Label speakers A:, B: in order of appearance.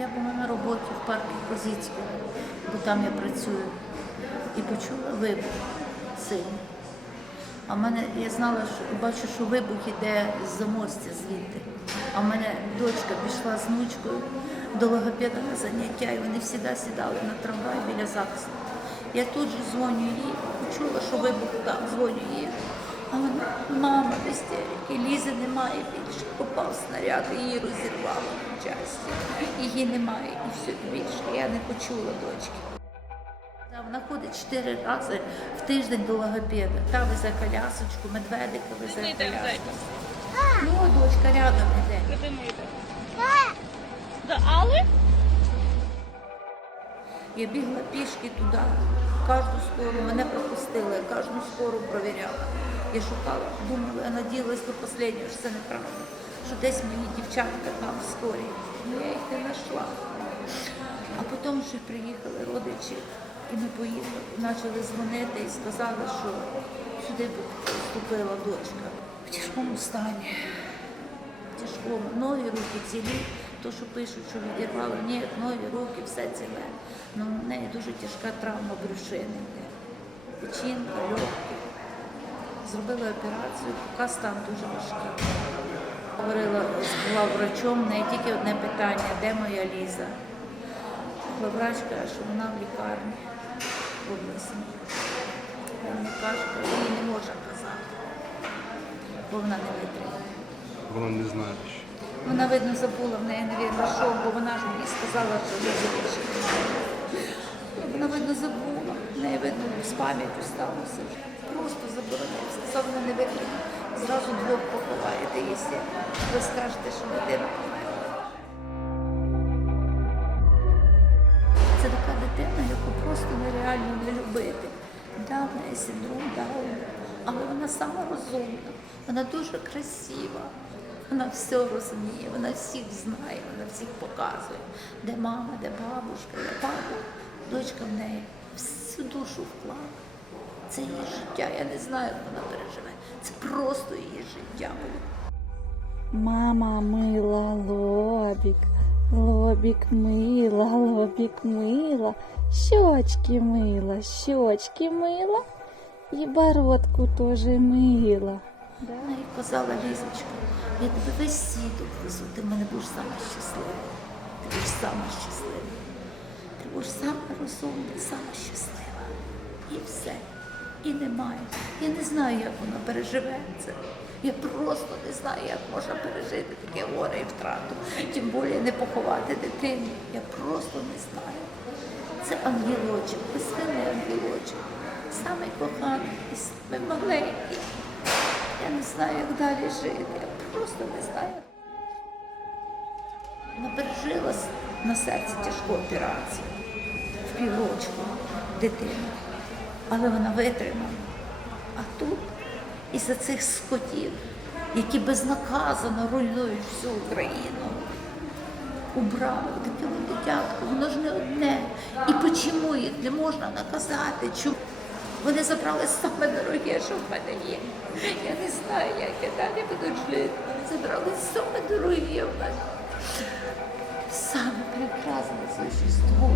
A: Я була на роботі в парку Козицького, бо там я працюю, і почула вибух сильний. А мене я знала, що бачу, що вибух іде з замостя звідти. А в мене дочка пішла з внучкою до логопеда на заняття, і вони завжди сідали на трамвай біля ЗАГСу. Я тут же дзвоню їй, почула, що вибух там, дзвоню їй. А вона, мама в істериці, Лізи немає більше. Попав снаряд, і її розірвало в часті. Її немає, і все більше. Я не почула дочки. Вона ходить чотири рази в тиждень до логопеда. Та везе колясочку, медведика везе коляску. Ну, дочка рядом іде.
B: До Алли?
A: Я бігла пішки туди, кожну скору, мене пропустили, я кожну скору провіряла. Я шукала, думала, я надіялась до останнього, що це неправда. Що десь мої дівчатка там в скорі. Ну я їх не знайшла. А потім ще приїхали родичі, і ми поїхали, почали дзвонити і сказали, що сюди поступила дочка в тяжкому стані. В тяжкому. Ноги, руки цілі. То, що пишуть, що відірвало, ні, ноги, руки, все ціле. Ну, в неї дуже тяжка травма брюшини. Печінка, легкі. Зробили операцію, поки стан дуже важкий. Говорила з главврачом, в неї тільки одне питання, де моя Ліза? Главврач каже, що вона в лікарні в обласній. Мені каже, що їй не може казати, бо вона не витримає.
C: Вона не знає ще.
A: Вона, видно, забула в неї, навірно, що, бо вона ж мені сказала, що Лізі більше. Вона, видно, забула. В неї, видно, з пам'яттю сталося. Просто заборонив. Сказав, вона не витримає. Зразу двох поховаєте, якщо ви скажете, що дитина померла. Це така дитина, яку просто нереально не любити. Да, в неї синдром Дауна, але вона сама розумна, вона дуже красива. Вона все розуміє, вона всіх знає, вона всіх показує, де мама, де бабушка, де папа. Дочка в неї всю душу вклала. Це її життя. Я не знаю, як вона переживе. Це просто її життя було.
D: Мама мила лобик, лобик мила, лобик мила, щечки мила, щечки мила і бородку тоже мила.
A: Вона їй казала, Лізочка, я тебе весь світ обвезу, ти в мене будеш сама щаслива. Ти будеш сама щаслива. Ти будеш сама розумна, сама щаслива. Все. І немає. Я не знаю, як вона переживе це. Я просто не знаю, як можна пережити таке горе і втрату. Тим більше не поховати дитину. Я просто не знаю. Це ангелочок, безсмертний ангелочок. Самий коханий і самий маленький. Я не знаю, як далі жити. Я просто не знаю. Вона пережила на серці тяжку операцію в піврочку дитину. Але вона витримала. А тут із-за цих скотів, які безнаказано руйнують всю Україну, убрали таке дитятко, воно ж не одне. І чому їх не можна наказати? Чому? Вони забрали саме дороге, що в мене є. Я не знаю, як я далі буду жити. Вони забрали саме дороге в мене. Саме прекрасне существо.